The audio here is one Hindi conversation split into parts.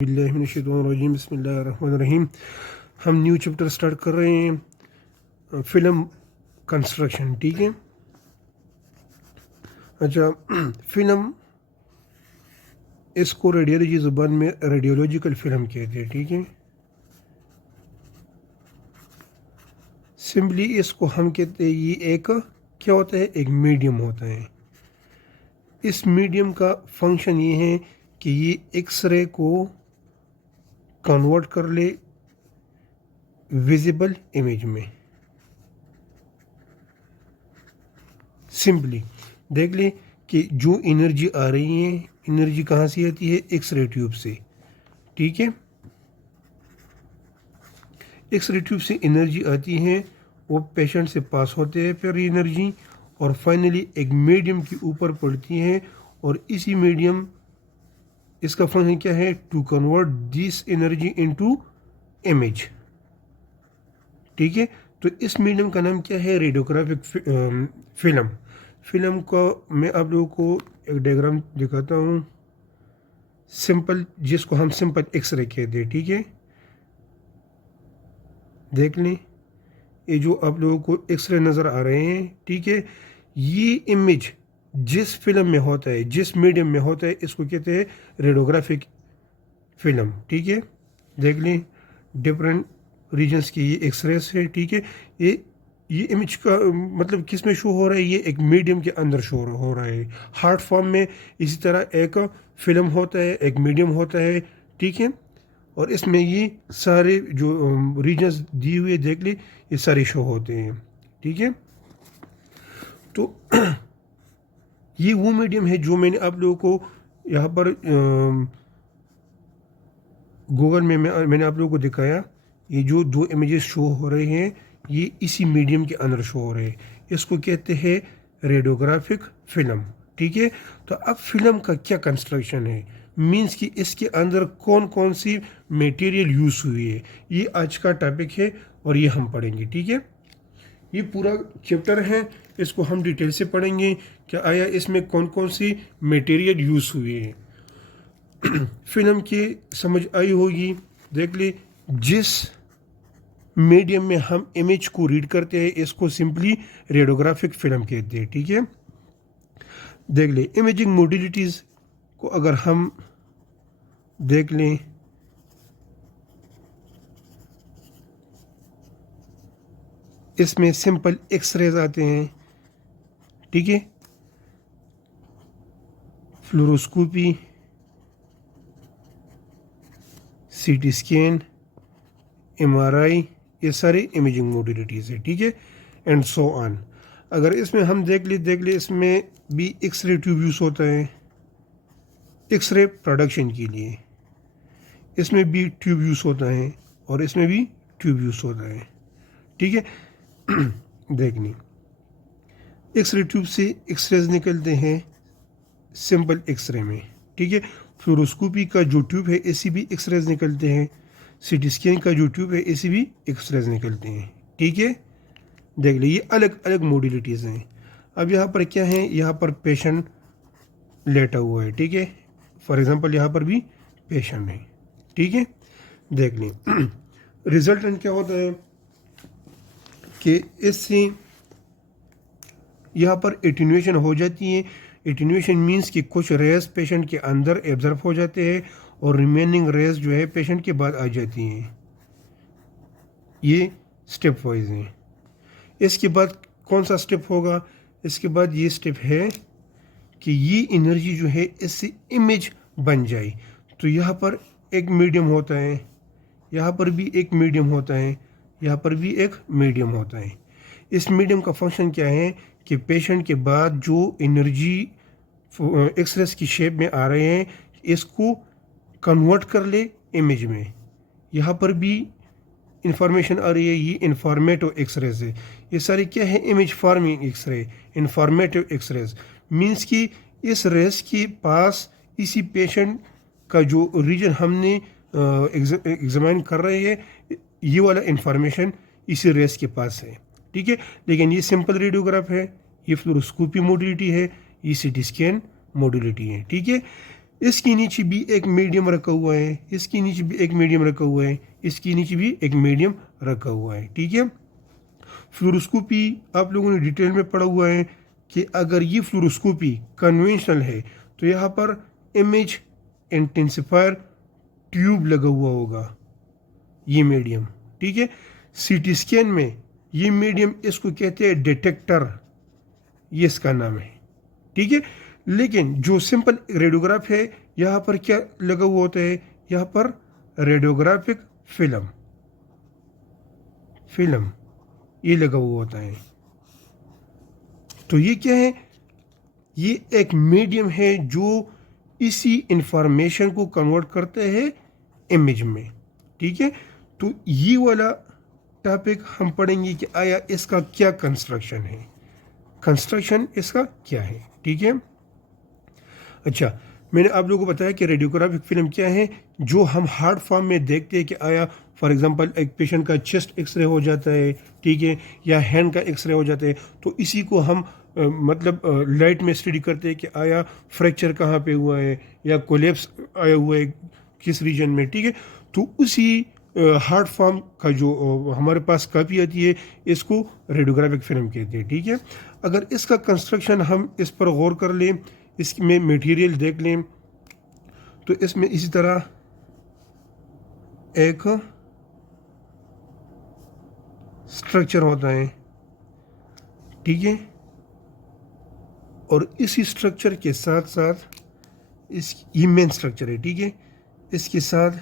बिस्मिल्लाहिर्रहमानिर्रहीम बिस्मिल्लाहिर्रहमानिर्रहीम। हम न्यू चैप्टर स्टार्ट कर रहे हैं, फ़िल्म कंस्ट्रक्शन। ठीक है। अच्छा, फ़िल्म इसको रेडियोलॉजी ज़ुबान में रेडियोलॉजिकल फ़िल्म कहते हैं। ठीक है। सिंपली इसको हम कहते हैं, ये एक क्या होता है, एक मीडियम होता है। इस मीडियम का फंक्शन ये है कि ये एक्सरे को कन्वर्ट कर ले विजिबल इमेज में। सिंपली देख ले कि जो एनर्जी आ रही है, एनर्जी कहाँ से आती है, एक्सरे ट्यूब से। ठीक है। एक्सरे ट्यूब से एनर्जी आती है, वो पेशेंट से पास होते हैं फिर एनर्जी, और फाइनली एक मीडियम के ऊपर पड़ती है। और इसी मीडियम, इसका फंक्शन क्या है, to convert this energy into image. ठीक है। तो इस मीडियम का नाम क्या है, रेडियोग्राफिक फिल्म। फिल्म को मैं आप लोगों को एक डायग्राम दिखाता हूँ, सिंपल, जिसको हम सिंपल एक्सरे कहते हैं। ठीक है। देख लें, ये जो आप लोगों को एक्सरे नज़र आ रहे हैं, ठीक है, ये इमेज जिस फिल्म में होता है, जिस मीडियम में होता है, इसको कहते हैं रेडियोग्राफिक फिल्म। ठीक है। देख लें, डिफरेंट रीजन्स की ये एक्सरेस है। ठीक है। ये इमेज का मतलब किस में शो हो रहा है, ये एक मीडियम के अंदर शो हो रहा है, हार्ड फॉर्म में। इसी तरह एक फिल्म होता है, एक मीडियम होता है। ठीक है। और इसमें ये सारे जो रीजन्स दिए हुए देख ले, ये सारे शो होते हैं। ठीक है। तो ये वो मीडियम है जो मैंने आप लोगों को यहाँ पर गूगल में मैंने आप लोगों को दिखाया। ये जो दो इमेजेस शो हो रहे हैं, ये इसी मीडियम के अंदर शो हो रहे हैं। इसको कहते हैं रेडियोग्राफिक फिल्म। ठीक है। तो अब फिल्म का क्या कंस्ट्रक्शन है, मींस कि इसके अंदर कौन कौन सी मटेरियल यूज़ हुई है, ये आज का टॉपिक है और ये हम पढ़ेंगे। ठीक है। ये पूरा चैप्टर है, इसको हम डिटेल से पढ़ेंगे, क्या आया इसमें कौन कौन सी मटेरियल यूज़ हुई है। फिल्म की समझ आई होगी। देख ले, जिस मीडियम में हम इमेज को रीड करते हैं, इसको सिंपली रेडियोग्राफिक फिल्म कहते हैं। ठीक है। देख ले, इमेजिंग मोडिलिटीज़ को अगर हम देख लें, इसमें सिंपल एक्सरेज आते हैं। ठीक है। फ्लोरोस्कोपी, सीटी स्कैन, एमआरआई, ये सारी इमेजिंग मोडिलिटीज़ है। ठीक है। And so on. अगर इसमें हम देख ले इसमें भी एक्सरे ट्यूब यूज़ होता है एक्सरे प्रोडक्शन के लिए। इसमें भी ट्यूब यूज़ होता है और इसमें भी ट्यूब यूज़ होता है। ठीक है। देखनी, एक्सरे ट्यूब से एक्सरेज निकलते हैं सिंपल एक्सरे में। ठीक है। फ्लोरोस्कोपी का जो ट्यूब है, ऐसी भी एक्सरेज निकलते हैं। सीटी स्कैन का जो ट्यूब है, ऐसी भी एक्सरेज निकलते हैं। ठीक है। देख लीजिए, अलग अलग मोडिलिटीज़ हैं। अब यहाँ पर क्या है, यहाँ पर पेशेंट लेटा हुआ है। ठीक है। फॉर एग्जांपल यहाँ पर भी पेशेंट है। ठीक है। देख लें, रिजल्टेंट क्या होता है कि इससे यहाँ पर एटीन्यूएशन हो जाती है। एटीन्यूएशन मीन्स कि कुछ रेज पेशेंट के अंदर एब्जर्व हो जाते हैं और रिमेनिंग रेज जो है पेशेंट के बाद आ जाती हैं। ये स्टेप वाइज है। इसके बाद कौन सा स्टेप होगा, इसके बाद ये स्टेप है कि ये एनर्जी जो है इससे इमेज बन जाए। तो यहाँ पर एक मीडियम होता है, यहाँ पर भी एक मीडियम होता है, यहाँ पर भी एक मीडियम होता है। इस मीडियम का फंक्शन क्या है कि पेशेंट के बाद जो एनर्जी एक्सरेस की शेप में आ रहे हैं, इसको कन्वर्ट कर ले इमेज में। यहाँ पर भी इंफॉर्मेशन आ रही है, ये इंफॉर्मेटिव एक्सरेज है। ये सारी क्या है, image forming X-ray, informative X-rays. Means कि इस रेस के पास इसी पेशेंट का जो रीजन हमने एग्जामिन कर रहे हैं, ये वाला इंफॉर्मेशन इसी रेस के पास है। ठीक है। लेकिन ये सिंपल रेडियोग्राफ है, ये फ्लोरोस्कोपी मोडिलिटी है, ये सीटी स्कैन मोडिलिटी है। ठीक है। इसके नीचे भी एक मीडियम रखा हुआ है, इसके नीचे भी एक मीडियम रखा हुआ है, इसके नीचे भी एक मीडियम रखा हुआ है। ठीक है, फ्लोरोस्कोपी आप लोगों ने डिटेल में पढ़ा हुआ है कि अगर ये फ्लोरोस्कोपी कन्वेंशनल है तो यहाँ पर इमेज इंटेंसिफायर ट्यूब लगा हुआ होगा, ये मीडियम। ठीक है, सीटी स्कैन में ये मीडियम, इसको कहते हैं डिटेक्टर, ये इसका नाम है। ठीक है, लेकिन जो सिंपल रेडियोग्राफ है यहाँ पर क्या लगा हुआ होता है, यहाँ पर रेडियोग्राफिक फिल्म ये लगा हुआ होता है। तो ये क्या है, ये एक मीडियम है जो इसी इंफॉर्मेशन को कन्वर्ट करते हैं इमेज में। ठीक है, तो ये वाला टॉपिक हम पढ़ेंगे कि आया इसका क्या कंस्ट्रक्शन है, कंस्ट्रक्शन इसका क्या है। ठीक है, अच्छा, मैंने आप लोगों को बताया कि रेडियोग्राफिक फिल्म क्या है, जो हम हार्ड फॉर्म में देखते हैं कि आया फॉर एग्जांपल एक पेशेंट का चेस्ट एक्सरे हो जाता है, ठीक है, या हैंड का एक्सरे हो जाता है, तो इसी को हम मतलब लाइट में स्टडी करते हैं कि आया फ्रैक्चर कहाँ पे हुआ है या कोलेप्स आया हुआ है किस रीजन में। ठीक है, तो उसी हार्ड फॉर्म का जो हमारे पास कापी आती है, इसको रेडियोग्राफिक फिल्म कहते हैं। ठीक है, अगर इसका कंस्ट्रक्शन हम इस पर गौर कर लें, इसमें मटेरियल देख लें, तो इसमें इसी तरह एक स्ट्रक्चर होता है। ठीक है, और इसी स्ट्रक्चर के साथ साथ ये मेन स्ट्रक्चर है। ठीक है, इसके साथ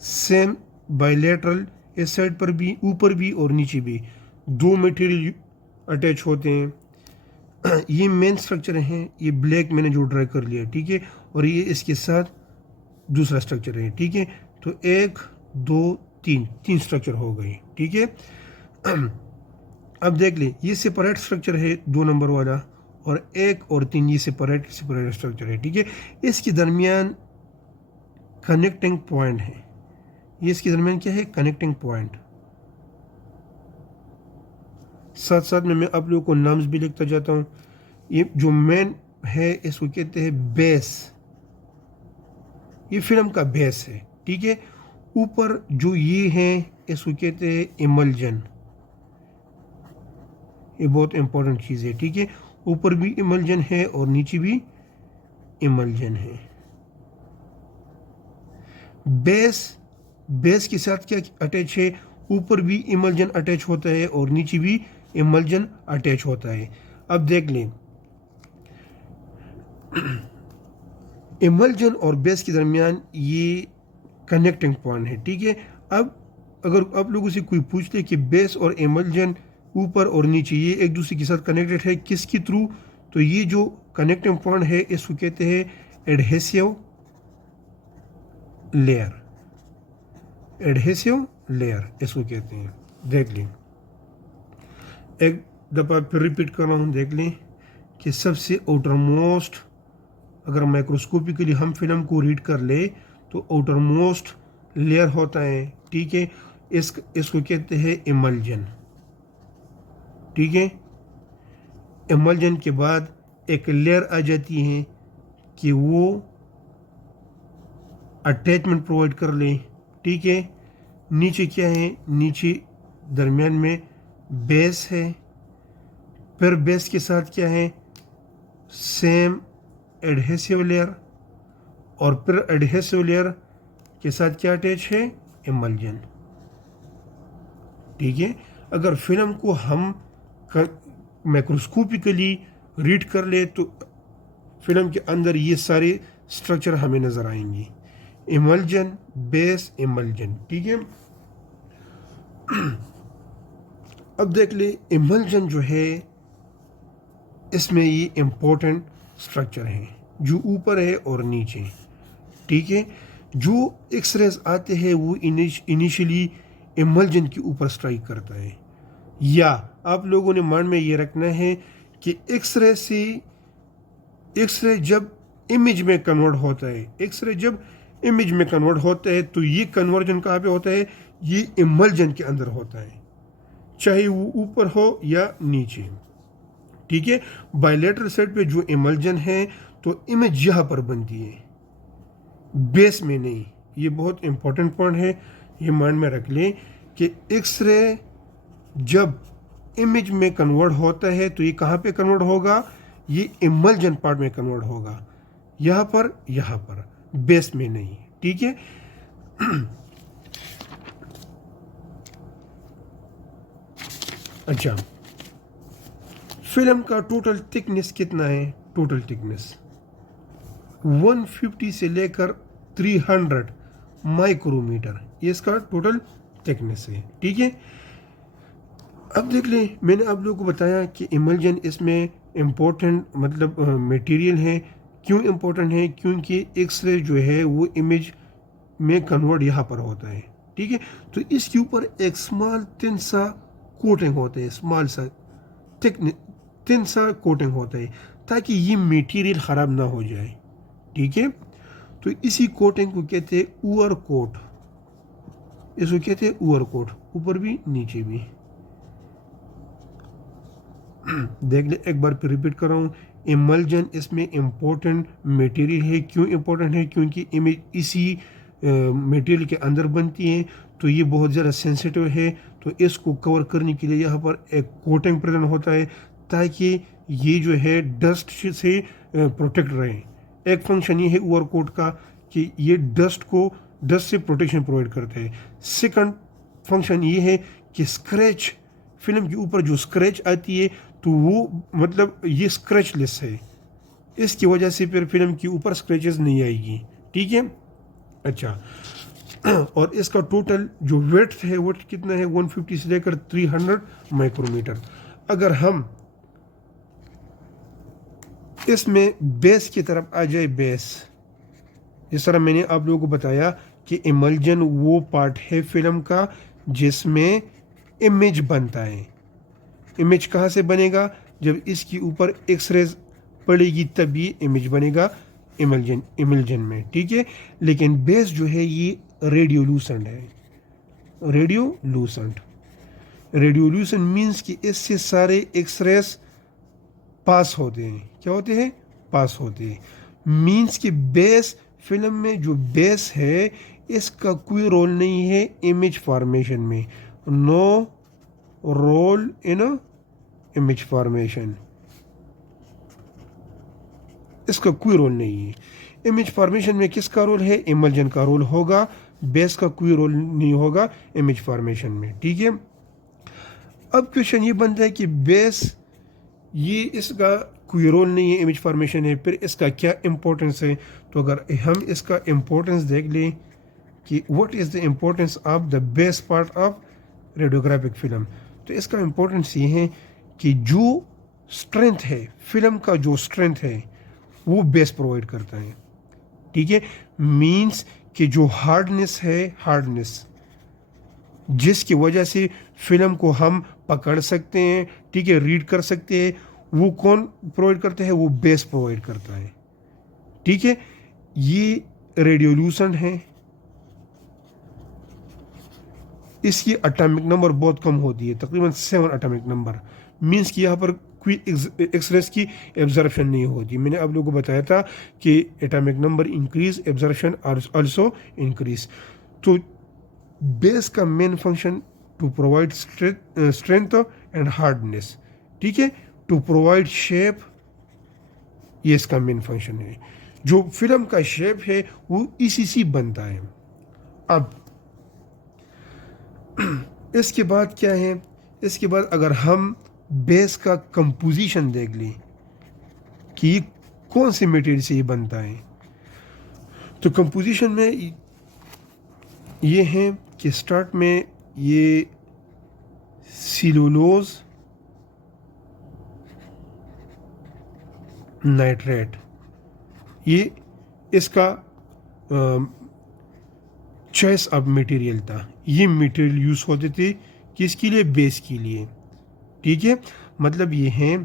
सेम बायलैटरल, इस साइड पर भी, ऊपर भी और नीचे भी दो मटेरियल अटैच होते हैं। ये मेन स्ट्रक्चर है, ये ब्लैक मैंने जो ड्रा कर लिया। ठीक है, और ये इसके साथ दूसरा स्ट्रक्चर है। ठीक है, तो एक दो तीन स्ट्रक्चर हो गए। ठीक है, अब देख लें, ये सेपरेट स्ट्रक्चर है 2 नंबर वाला, और 1 और 3 ये सेपरेट स्ट्रक्चर है। ठीक है, इसके दरमियान कनेक्टिंग पॉइंट है, ये इसके दरमियान क्या है, कनेक्टिंग पॉइंट। साथ साथ में मैं आप लोगों को नाम्स भी लिखता जाता हूँ। ये जो मेन है इसको कहते हैं बेस, ये फिल्म का बेस है। ठीक है, ऊपर जो ये है इसको कहते हैं इमल्जन, ये बहुत इंपॉर्टेंट चीज़ है। ठीक है, ऊपर भी इमल्जन है और नीचे भी इमल्जन है। बेस के साथ क्या अटैच है, ऊपर भी इमल्जन अटैच होता है और नीचे भी इमल्जन अटैच होता है। अब देख लें, इमल्जन और बेस के दरमियान ये कनेक्टिंग पॉइंट है। ठीक है, अब अगर आप लोगों से कोई पूछ ले कि बेस और इमल्जन ऊपर और नीचे ये एक दूसरे के साथ कनेक्टेड है किसके थ्रू, तो ये जो कनेक्टिंग पॉइंट है इसको कहते हैं एडहेसिव लेयर, एडहेसिव लेयर इसको कहते हैं। देख लें, एक दफ़ा फिर रिपीट कर रहा हूँ, देख लें कि सबसे आउटरमोस्ट, अगर माइक्रोस्कोपिकली हम फिल्म को रीड कर ले तो आउटरमोस्ट लेयर होता है। ठीक है, इसको कहते हैं इमल्जन। ठीक है, इमल्जन के बाद एक लेयर आ जाती है कि वो अटैचमेंट प्रोवाइड कर ले। ठीक है, नीचे क्या है, नीचे दरमियान में बेस है, फिर बेस के साथ क्या है, सेम एडहेसिव लेयर, और फिर एडहेसिव लेयर के साथ क्या अटैच है, इमल्जन। ठीक है, अगर फिल्म को हम माइक्रोस्कोपिकली रीड कर ले तो फिल्म के अंदर ये सारे स्ट्रक्चर हमें नज़र आएंगे, इमल्जन, बेस, इमल्जन। ठीक है, अब देख ले, इमल्जन जो है इसमें ये इम्पोर्टेंट स्ट्रक्चर है जो ऊपर है और नीचे। ठीक है, जो एक्सरेज आते हैं वो इनिशियली इमल्जन के ऊपर स्ट्राइक करता है, या आप लोगों ने मान में ये रखना है कि एक्सरे जब इमेज में कन्वर्ट होता है, एक्सरे जब इमेज में कन्वर्ट होता है तो ये कन्वर्जन कहाँ पे होता है, ये इमल्जन के अंदर होता है। चाहे वो ऊपर हो या नीचे। ठीक है, बायलेटरल साइड पे जो इमल्जन है तो इमेज यहाँ पर बनती है, बेस में नहीं। ये बहुत इंपॉर्टेंट पॉइंट है, ये माइंड में रख लें कि एक्सरे जब इमेज में कन्वर्ट होता है तो ये कहाँ पे कन्वर्ट होगा, ये इमल्जन पार्ट में कन्वर्ट होगा, यहाँ पर, बेस में नहीं। ठीक है, अच्छा, फिल्म का टोटल थिकनेस कितना है? टोटल थिकनेस 150 से लेकर 300 माइक्रोमीटर, ये इसका टोटल थिकनेस है। ठीक है, अब देख लें, मैंने आप लोगों को बताया कि इमल्जन इसमें इम्पोर्टेंट मतलब मटेरियल है। क्यों इम्पोर्टेंट है? क्योंकि एक्सरे जो है वो इमेज में कन्वर्ट यहाँ पर होता है। ठीक है, तो इसके ऊपर एक स्मॉल थिन सा कोटिंग होता है, स्मॉल सा थिन सा कोटिंग होता है, ताकि ये मटेरियल ख़राब ना हो जाए। ठीक है, तो इसी कोटिंग को कहते हैं ओवर कोट, इसको कहते हैं ओवर कोट, ऊपर भी नीचे भी। देख ले, एक बार फिर रिपीट कर रहा हूँ, इमल्जन इसमें इम्पोर्टेंट मटेरियल है। क्यों इम्पोर्टेंट है? क्योंकि इमेज इसी मटेरियल के अंदर बनती है, तो ये बहुत ज़्यादा सेंसिटिव है। तो इसको कवर करने के लिए यहाँ पर एक कोटिंग प्रेजेंट होता है, ताकि ये जो है डस्ट से प्रोटेक्ट रहे। एक फंक्शन ये है ओवर कोट का कि ये डस्ट से प्रोटेक्शन प्रोवाइड करते हैं। सेकंड फंक्शन ये है कि स्क्रैच, फिल्म के ऊपर जो स्क्रैच आती है तो वो मतलब ये स्क्रैचलेस है, इसकी वजह से फिर फिल्म के ऊपर स्क्रैचेस नहीं आएगी। ठीक है, अच्छा, और इसका टोटल जो वेट है, वेट कितना है? 150 से लेकर 300 माइक्रोमीटर। अगर हम इसमें बेस की तरफ आ जाए, बेस, जिस तरह मैंने आप लोगों को बताया कि इमल्जन वो पार्ट है फिल्म का जिसमें इमेज बनता है। इमेज कहाँ से बनेगा? जब इसके ऊपर एक्सरेज पड़ेगी तब ये इमेज बनेगा इमल्जन में। ठीक है, लेकिन बेस जो है ये रेडियोल्यूसेंट है। रेडियोल्यूसेंट मीन्स कि इससे सारे एक्सरेज पास होते हैं। क्या होते हैं? पास होते हैं। मीन्स कि बेस, फिल्म में जो बेस है इसका कोई रोल नहीं है इमेज फॉर्मेशन में। No role in image formation, इसका कोई रोल नहीं है। इमेज फॉर्मेशन में किसका रोल है? इमल्जन का रोल होगा, बेस का कोई रोल नहीं होगा इमेज फॉर्मेशन में। ठीक है, अब क्वेश्चन ये बनता है कि बेस, ये इसका कोई रोल नहीं है, इमेज फॉर्मेशन है, फिर इसका क्या इंपॉर्टेंस है? तो अगर हम इसका इंपॉर्टेंस देख लें कि what is the importance of the base part of radiographic film, तो इसका इम्पोर्टेंस ये है कि जो स्ट्रेंथ है, फिल्म का जो स्ट्रेंथ है वो बेस प्रोवाइड करता है। ठीक है, मीन्स कि जो हार्डनेस है, हार्डनेस जिसकी वजह से फिल्म को हम पकड़ सकते हैं, ठीक है, रीड कर सकते हैं, वो कौन प्रोवाइड करता है? वो बेस प्रोवाइड करता है। ठीक है, ये रेडियोल्यूसेंट है, इसकी एटॉमिक नंबर बहुत कम होती है, तकरीबन 7 एटॉमिक नंबर। मीन्स कि यहाँ पर कोई एक्सरेस की एब्जॉर्प्शन नहीं होती। मैंने आप लोगों को बताया था कि atomic number increase, absorption also increase. तो बेस का main function to provide strength and hardness, ठीक है, टू प्रोवाइड शेप, ये इसका मेन फंक्शन है। जो फिल्म का शेप है वो इसी से बनता है। अब इसके बाद क्या है? इसके बाद अगर हम बेस का कंपोजिशन देख लें कि कौन से मटेरियल से ये बनता है, तो कंपोजिशन में ये है कि स्टार्ट में ये सेलुलोज नाइट्रेट, ये इसका चॉइस ऑफ मटेरियल था। ये मटेरियल यूज़ होते थे किसके लिए? बेस के लिए। ठीक है, मतलब ये है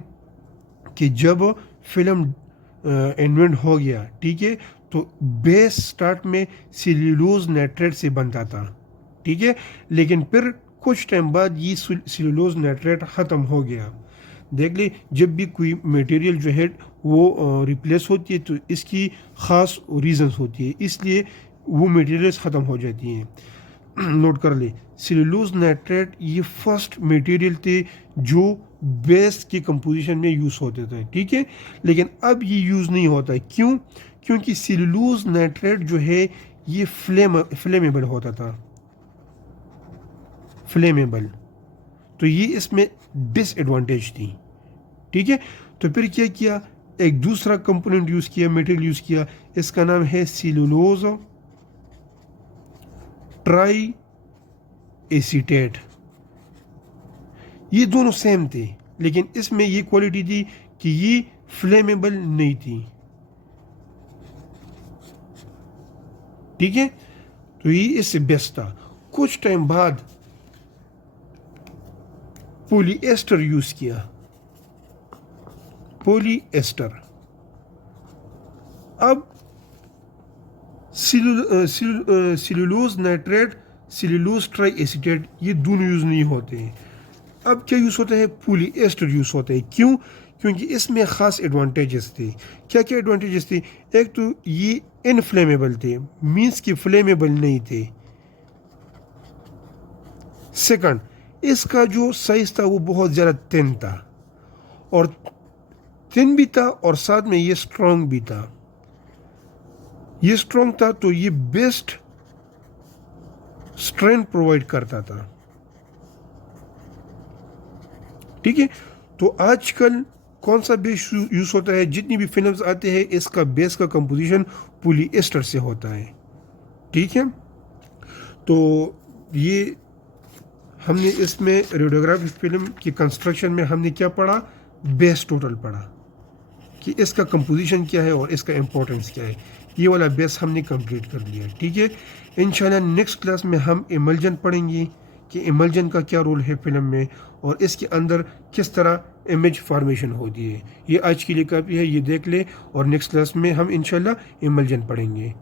कि जब फिल्म इन्वेंट हो गया, ठीक है, तो बेस स्टार्ट में सेल्यूलोज नाइट्रेट से बनता था। ठीक है, लेकिन फिर कुछ टाइम बाद ये सेलुलोज नाइट्रेट ख़त्म हो गया। देख ले, जब भी कोई मटेरियल जो है वो रिप्लेस होती है तो इसकी ख़ास रीजंस होती है, इसलिए वो मटेरियल्स ख़त्म हो जाती हैं। नोट कर ले, सेलुलोज नाइट्रेट ये फर्स्ट मटेरियल थे जो बेस की कंपोजिशन में यूज़ होते थे, ठीक है। लेकिन अब ये यूज़ नहीं होता है, क्यों? क्योंकि सेलुलोज नाइट्रेट जो है ये फ्लेमेबल होता था, फ्लेमेबल, तो ये इसमें डिसएडवांटेज थी, ठीक है। तो फिर क्या किया, एक दूसरा कंपोनेंट यूज़ किया, मटेरियल यूज़ किया, इसका नाम है सेलुलोज ट्राई एसीटेट। ये दोनों सेम थे, लेकिन इसमें ये क्वालिटी थी कि ये फ्लेमेबल नहीं थी, ठीक है। तो ये इससे बेस्ट था। कुछ टाइम बाद पॉलीएस्टर यूज किया, पॉलीएस्टर। अब cellulose nitrate, cellulose try acetate, ये दोनों यूज़ नहीं होते हैं। अब क्या यूज़ होता है, पॉलीएस्टर यूज़ होता है। क्यों? क्योंकि इसमें ख़ास एडवांटेजेस थे। क्या क्या एडवांटेजेस थे? एक तो ये इनफ्लेमेबल थे, मीन्स कि फ्लेमेबल नहीं थे। सेकंड, इसका जो साइज था वो बहुत ज़्यादा थिन था, और थिन भी था और साथ में ये स्ट्रॉन्ग भी था। ये स्ट्रॉन्ग था तो ये बेस्ट स्ट्रेंथ प्रोवाइड करता था, ठीक है। तो आजकल कौन सा बेस यूज होता है, जितनी भी फिल्म्स आते हैं इसका बेस का कंपोजिशन पॉलीएस्टर से होता है, ठीक है। तो ये हमने इसमें रेडियोग्राफी फिल्म की कंस्ट्रक्शन में हमने क्या पढ़ा, बेस टोटल पढ़ा कि इसका कंपोजिशन क्या है और इसका इम्पोर्टेंस क्या है। ये वाला बेस हमने कंप्लीट कर लिया, ठीक है। इंशाल्लाह नेक्स्ट क्लास में हम इमल्जन पढ़ेंगे कि इमल्जन का क्या रोल है फिल्म में, और इसके अंदर किस तरह इमेज फॉर्मेशन होती है। ये आज के लिए काफ़ी है, ये देख ले, और नेक्स्ट क्लास में हम इंशाल्लाह इमल्जन पढ़ेंगे।